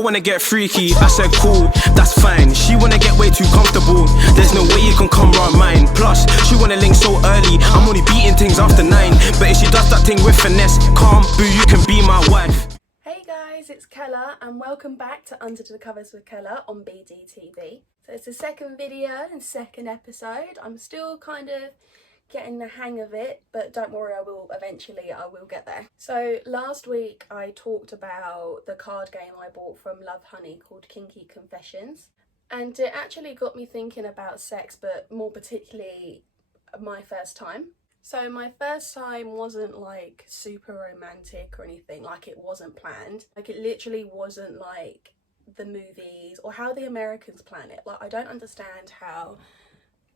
wanna get freaky. I said cool, that's fine. She wanna get way too comfortable. There's no way you can come round mine. Plus, she wanna link so early. I'm only beating things after 9. But if she does that thing with finesse, calm, boo, you can be my wife. Hey guys, it's Kella and welcome back to Under the Covers with Kella on BDTV. So it's the second video and second episode. I'm still kind of getting the hang of it, but don't worry, I will get there. So last week I talked about the card game I bought from Love Honey called Kinky Confessions, and it actually got me thinking about sex, but more particularly my first time. So my first time wasn't like super romantic or anything, like it wasn't planned. Like it literally wasn't like the movies or how the Americans plan it. Like I don't understand how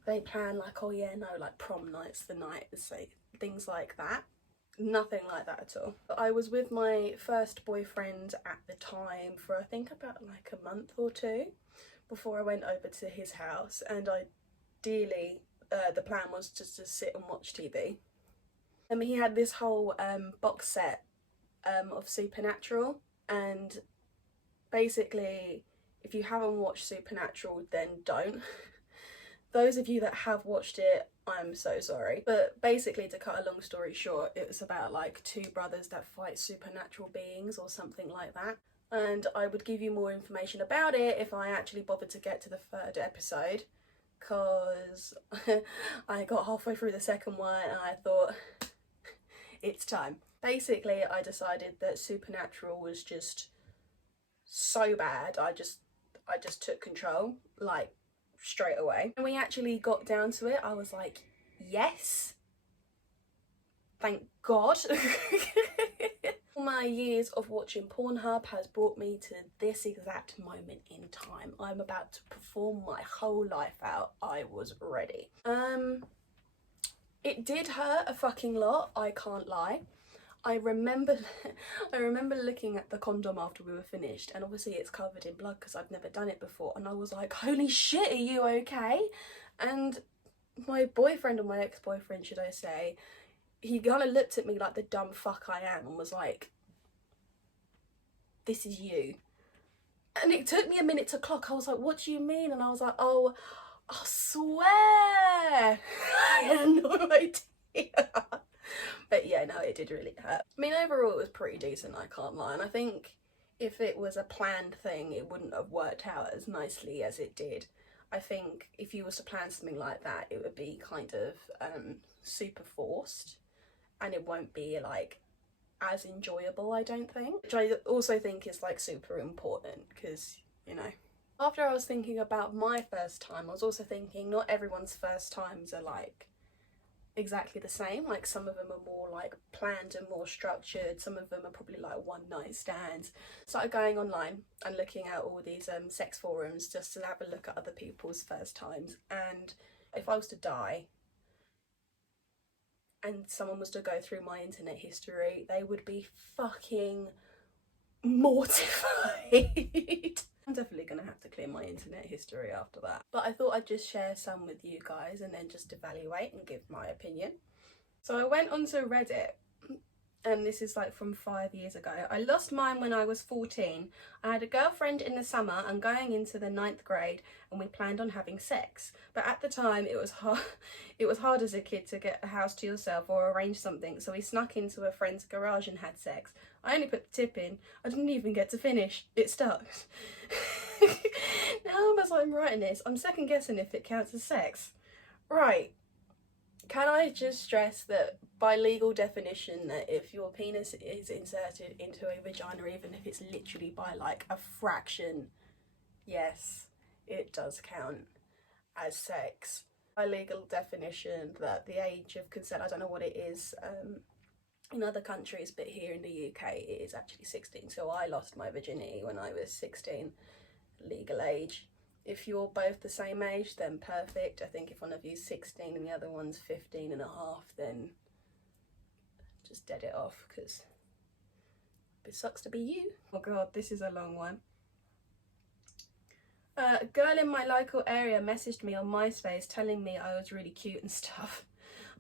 they plan like, oh yeah, no, like prom night's the night, so things like that. Nothing like that at all. I was with my first boyfriend at the time for I think about like a month or two before I went over to his house, and ideally the plan was just to sit and watch TV. And he had this whole box set of Supernatural, and basically if you haven't watched Supernatural then don't. Those of you that have watched it, I'm so sorry. But basically, to cut a long story short, it was about like two brothers that fight supernatural beings or something like that. And I would give you more information about it if I actually bothered to get to the third episode, because I got halfway through the second one and I thought, it's time. Basically, I decided that Supernatural was just so bad. I just took control, like, straight away. When we actually got down to it, I was like, yes, thank God. All my years of watching Pornhub has brought me to this exact moment in time. I'm about to perform my whole life out. I was ready. It did hurt a fucking lot, I can't lie. I remember looking at the condom after we were finished, and obviously it's covered in blood because I've never done it before, and I was like, holy shit, are you okay? And my boyfriend, or my ex-boyfriend should I say, he kind of looked at me like the dumb fuck I am and was like, this is you. And it took me a minute to clock. I was like, what do you mean? And I was like, oh, I swear. I had no idea. But yeah, no, it did really hurt. I mean, overall it was pretty decent, I can't lie. And I think if it was a planned thing, it wouldn't have worked out as nicely as it did. I think if you was to plan something like that, it would be kind of super forced, and it won't be like as enjoyable, I don't think. Which I also think is like super important, because, you know, after I was thinking about my first time, I was also thinking not everyone's first times are like exactly the same. Like some of them are more like planned and more structured, some of them are probably like one night stands. Started going online and looking at all these sex forums just to have a look at other people's first times, and if I was to die and someone was to go through my internet history, they would be fucking mortified. I'm definitely gonna have to clear my internet history after that. But I thought I'd just share some with you guys and then just evaluate and give my opinion. So I went onto Reddit, and this is like from 5 years ago. I lost mine when I was 14. I had a girlfriend in the summer and going into the 9th grade, and we planned on having sex. But at the time it was hard as a kid to get a house to yourself or arrange something, so we snuck into a friend's garage and had sex. I only put the tip in. I didn't even get to finish. It stuck. Now as I'm writing this, I'm second guessing if it counts as sex. Right. Can I just stress that by legal definition, that if your penis is inserted into a vagina, even if it's literally by like a fraction, yes, it does count as sex. By legal definition, that the age of consent, I don't know what it is in other countries, but here in the UK it is actually 16. So I lost my virginity when I was 16, legal age. If you're both the same age, then perfect. I think if one of you's 16 and the other one's 15 and a half, then just dead it off, because it sucks to be you. Oh god, this is a long one. A girl in my local area messaged me on MySpace telling me I was really cute and stuff.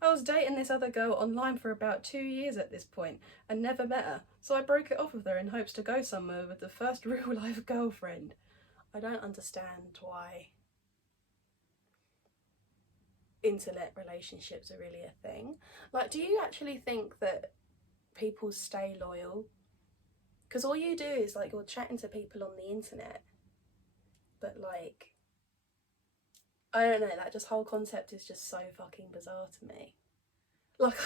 I was dating this other girl online for about 2 years at this point and never met her, so I broke it off with her in hopes to go somewhere with the first real life girlfriend. I don't understand why internet relationships are really a thing. Like, do you actually think that people stay loyal? Because all you do is, like, you're chatting to people on the internet, but, like, I don't know, that just whole concept is just so fucking bizarre to me. Like,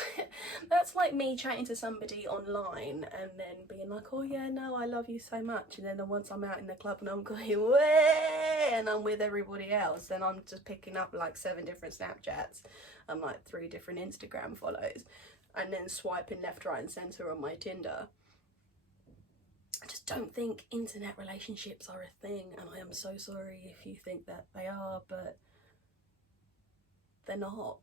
that's like me chatting to somebody online and then being like, oh yeah, no, I love you so much, and then once I'm out in the club and I'm going, way, and I'm with everybody else, then I'm just picking up like 7 different Snapchats and like 3 different Instagram follows, and then swiping left, right and centre on my Tinder. I just don't think internet relationships are a thing, and I am so sorry if you think that they are, but they're not.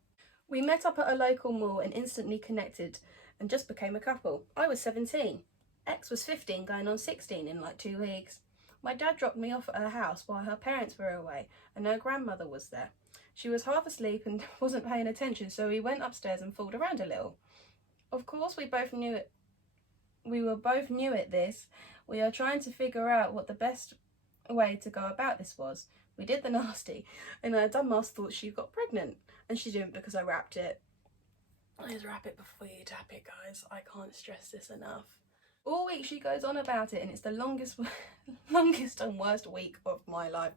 We met up at a local mall and instantly connected and just became a couple. I was 17. Ex was 15 going on 16 in like 2 weeks. My dad dropped me off at her house while her parents were away and her grandmother was there. She was half asleep and wasn't paying attention, so we went upstairs and fooled around a little. Of course, we were both new at this. We are trying to figure out what the best way to go about this was. We did the nasty, and her dumbass thought she got pregnant, and she didn't because I wrapped it. Please wrap it before you tap it, guys. I can't stress this enough. All week she goes on about it, and it's the longest and worst week of my life.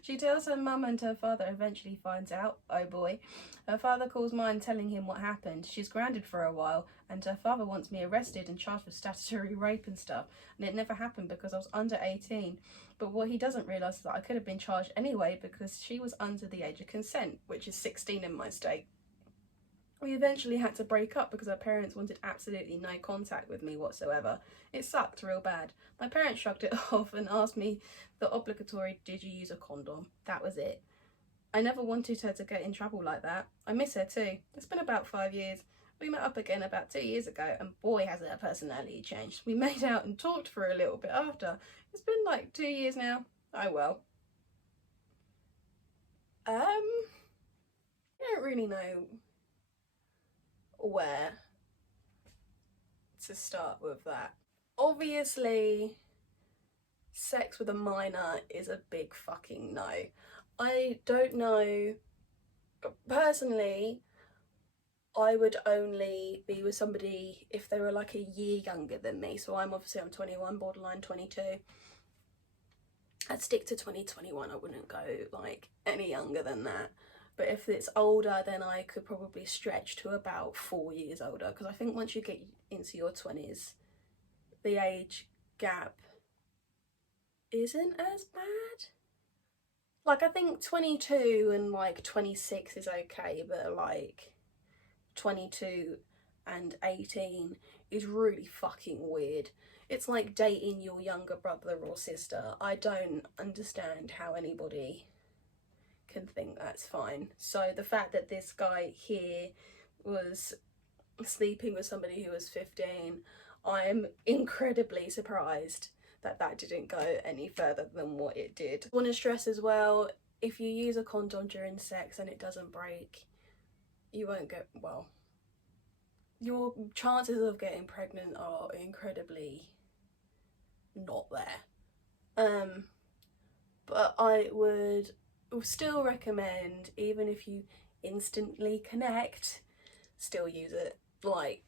She tells her mum, and her father eventually finds out. Oh boy. Her father calls mine telling him what happened. She's grounded for a while, and her father wants me arrested and charged for statutory rape and stuff, and it never happened because I was under 18. But what he doesn't realise is that I could have been charged anyway because she was under the age of consent, which is 16 in my state. We eventually had to break up because her parents wanted absolutely no contact with me whatsoever. It sucked real bad. My parents shrugged it off and asked me the obligatory, did you use a condom? That was it. I never wanted her to get in trouble like that. I miss her too. It's been about 5 years. We met up again about 2 years ago, and boy has her personality changed. We made out and talked for a little bit after. It's been like 2 years now. Oh well. I don't really know where to start with that. Obviously, sex with a minor is a big fucking no. I don't know. Personally, I would only be with somebody if they were like a year younger than me. So I'm 21, borderline 22. I'd stick to 2021. I wouldn't go like any younger than that. But if it's older, then I could probably stretch to about 4 years older, because I think once you get into your 20s, the age gap isn't as bad. Like, I think 22 and like 26 is okay, but like 22 and 18 is really fucking weird. It's like dating your younger brother or sister. I don't understand how anybody can think that's fine. So the fact that this guy here was sleeping with somebody who was 15, I'm incredibly surprised that that didn't go any further than what it did. I want to stress as well, if you use a condom during sex and it doesn't break, you won't get, well, your chances of getting pregnant are incredibly not there. But I would still recommend, even if you instantly connect, still use it, like,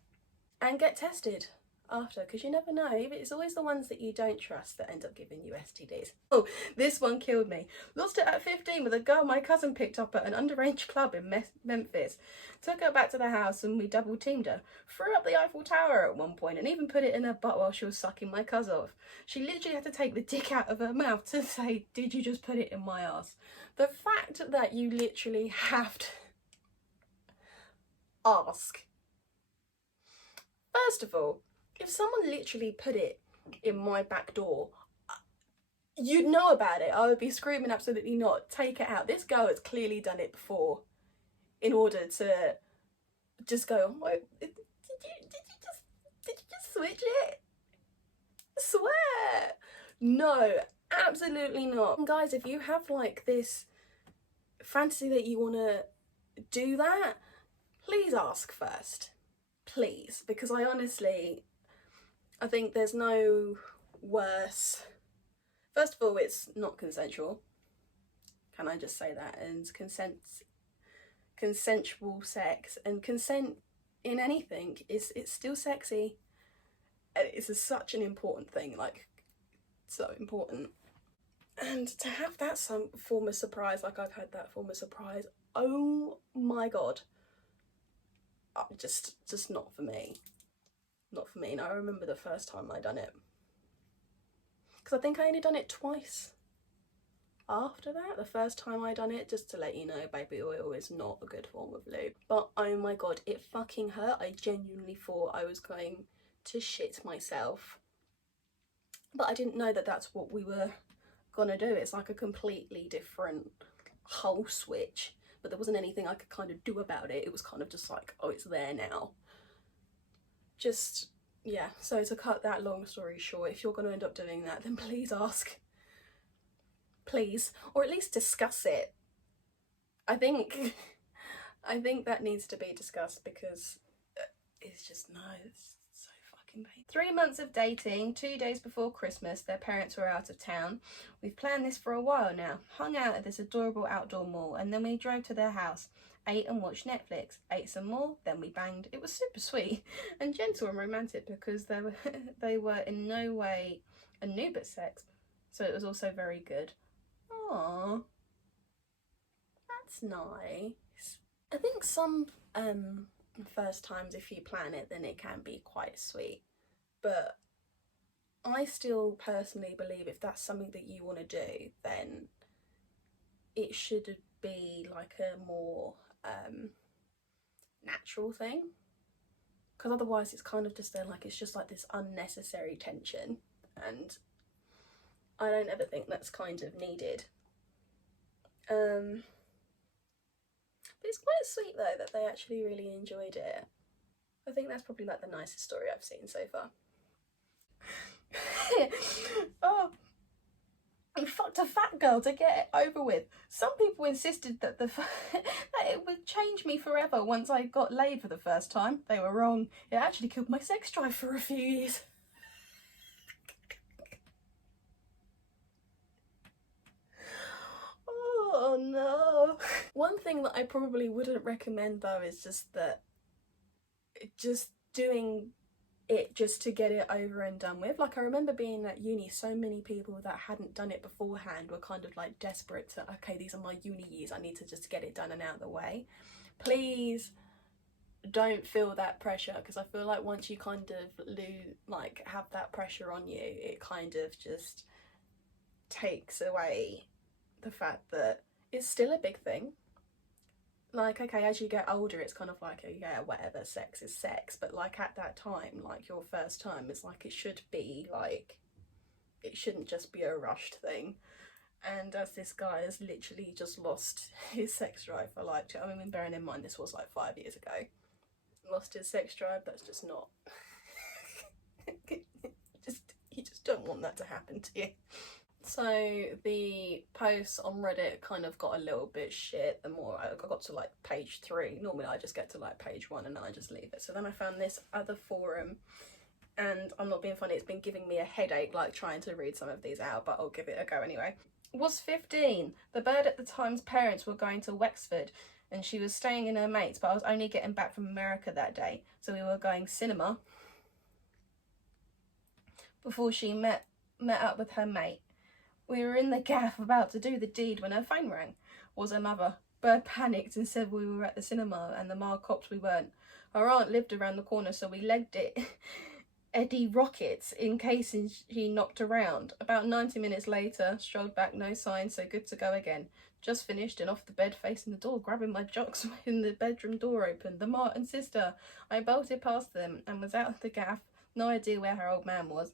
and get tested after, because you never know. It's always the ones that you don't trust that end up giving you STDs. Oh, this one killed me. Lost it at 15 with a girl my cousin picked up at an underage club in Memphis. Took her back to the house and we double teamed her. Threw up the Eiffel Tower at one point and even put it in her butt while she was sucking my cuz off. She literally had to take the dick out of her mouth to say, did you just put it in my ass? The fact that you literally have to ask. First of all, if someone literally put it in my back door, you'd know about it. I would be screaming, absolutely not, take it out. This girl has clearly done it before in order to just go, oh, did you just switch it? I swear. No, absolutely not. And guys, if you have like this fantasy that you want to do that, please please ask first. Please, because I think there's no worse. First of all, it's not consensual. Can I just say that? And consensual sex and consent in anything it's still sexy. It's such an important thing, like so important. And to have that some form of surprise, like I've had that form of surprise, oh my god, just not for me. Not for me. And I remember the first time I done it, because I think I only done it twice after that. The first time I done it, just to let you know, baby oil is not a good form of lube, but oh my god, it fucking hurt. I genuinely thought I was going to shit myself, but I didn't know that that's what we were gonna do. It's like a completely different whole switch, but there wasn't anything I could kind of do about it. It was kind of just like, oh, it's there now. Just, yeah. So to cut that long story short, if you're gonna end up doing that, then please ask. Please, or at least discuss it. I think that needs to be discussed, because it's just, no, it's so fucking painful. 3 months of dating, 2 days before Christmas, their parents were out of town. We've planned this for a while now, hung out at this adorable outdoor mall, and then we drove to their house, ate and watched Netflix, ate some more, then we banged. It was super sweet and gentle and romantic, because they were in no way a noob at sex, so it was also very good. Aww, that's nice. I think some first times, if you plan it, then it can be quite sweet, but I still personally believe if that's something that you want to do, then it should be like a more natural thing, because otherwise it's kind of just it's just like this unnecessary tension, and I don't ever think that's kind of needed. But it's quite sweet though that they actually really enjoyed it. I think that's probably like the nicest story I've seen so far. Oh, I fucked a fat girl to get it over with. Some people insisted that that it would change me forever once I got laid for the first time. They were wrong. It actually killed my sex drive for a few years. Oh no. One thing that I probably wouldn't recommend though is just doing it just to get it over and done with. Like, I remember being at uni, so many people that hadn't done it beforehand were kind of like desperate to, okay, these are my uni years, I need to just get it done and out of the way. Please don't feel that pressure, because I feel like once you kind of have that pressure on you, it kind of just takes away the fact that it's still a big thing. Like, okay, as you get older, it's kind of like, oh yeah, whatever, sex is sex, but like at that time, like your first time, it's like it should be like, it shouldn't just be a rushed thing. And as this guy has literally just lost his sex drive for like, I mean, bearing in mind this was like 5 years ago, lost his sex drive, that's just not you just don't want that to happen to you. So the posts on Reddit kind of got a little bit shit the more I got to like page 3. Normally I just get to like page 1 and then I just leave it. So then I found this other forum, and I'm not being funny, it's been giving me a headache like trying to read some of these out, but I'll give it a go anyway. Was 15. The bird at the time's parents were going to Wexford and she was staying in her mates, but I was only getting back from America that day, so we were going cinema before she met up with her mate. We were in the gaff about to do the deed when her phone rang. Was her mother. Bird panicked and said we were at the cinema and the ma copped we weren't. Her aunt lived around the corner, so we legged it Eddie Rockets in case she knocked around. About 90 minutes later, strolled back, no sign, so good to go again. Just finished and off the bed facing the door, grabbing my jocks when the bedroom door opened. The ma and sister. I bolted past them and was out of the gaff. No idea where her old man was.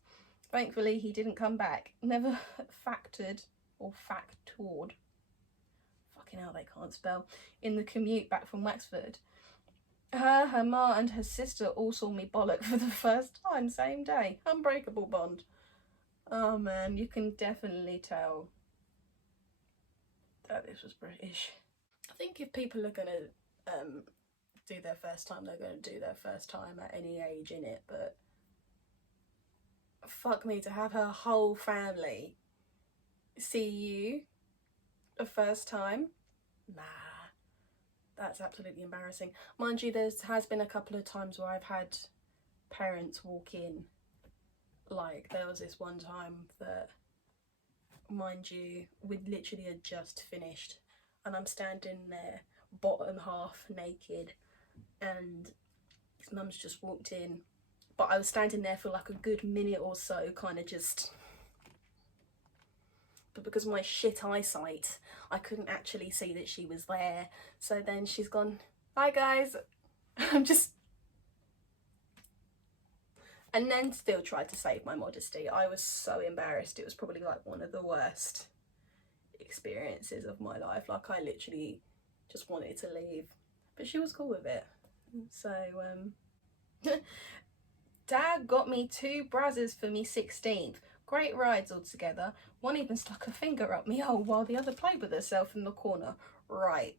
Thankfully, he didn't come back. Never factored or factored. Fucking hell, they can't spell. In the commute back from Wexford. Her ma and her sister all saw me bollock for the first time, same day. Unbreakable bond. Oh man, you can definitely tell that this was British. I think if people are gonna do their first time, they're going to do their first time at any age in it. But fuck me, to have her whole family see you the first time, nah, that's absolutely embarrassing. Mind you, there has been a couple of times where I've had parents walk in. Like, there was this one time that, mind you, we literally had just finished and I'm standing there bottom half naked and his mum's just walked in, but I was standing there for like a good minute or so, kind of just, but because of my shit eyesight I couldn't actually see that she was there. So then she's gone, "Hi guys." I'm just, and then still tried to save my modesty. I was so embarrassed. It was probably like one of the worst experiences of my life. Like, I literally just wanted to leave, but she was cool with it. So Dad got me 2 brazzers for me 16th. Great rides all together. One even stuck a finger up me hole while the other played with herself in the corner. Right.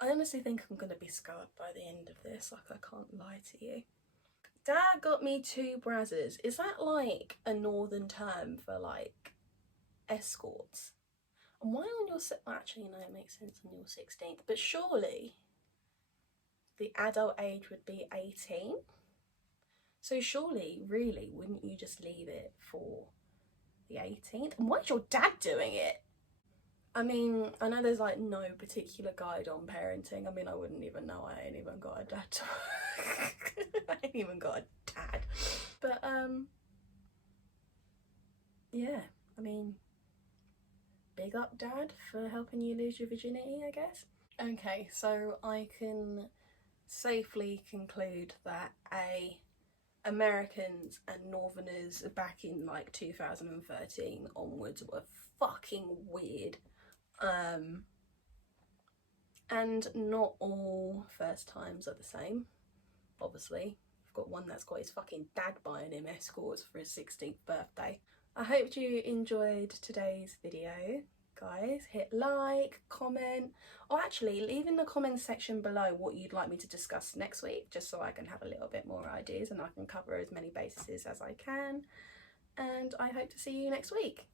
I honestly think I'm gonna be scarred by the end of this, like, I can't lie to you. Dad got me 2 brazzers. Is that like a northern term for like escorts? And why on your actually no, it makes sense on your 16th, but surely the adult age would be 18. So surely, really, wouldn't you just leave it for the 18th? And why is your dad doing it? I mean, I know there's like no particular guide on parenting. I mean, I wouldn't even know. I ain't even got a dad. I ain't even got a dad. But yeah, I mean, big up Dad for helping you lose your virginity, I guess. Okay, so I can safely conclude that Americans and Northerners back in like 2013 onwards were fucking weird. And not all first times are the same, obviously. I've got one that's got his fucking dad buying him escorts for his 16th birthday. I hope you enjoyed today's video, guys. Hit like, comment, or actually leave in the comment section below what you'd like me to discuss next week, just so I can have a little bit more ideas and I can cover as many bases as I can. And I hope to see you next week.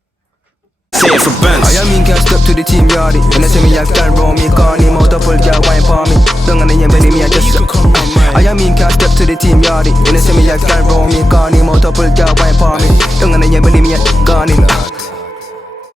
I mean, can't step to the team yard. When I say me, I can't roll me, can't name out a full jar wine for me. Don't know you me, I just. I mean, can't step to the team yard. When I say me, I can't roll me, can't name out a full jar wine for me. Don't know you me, I can't.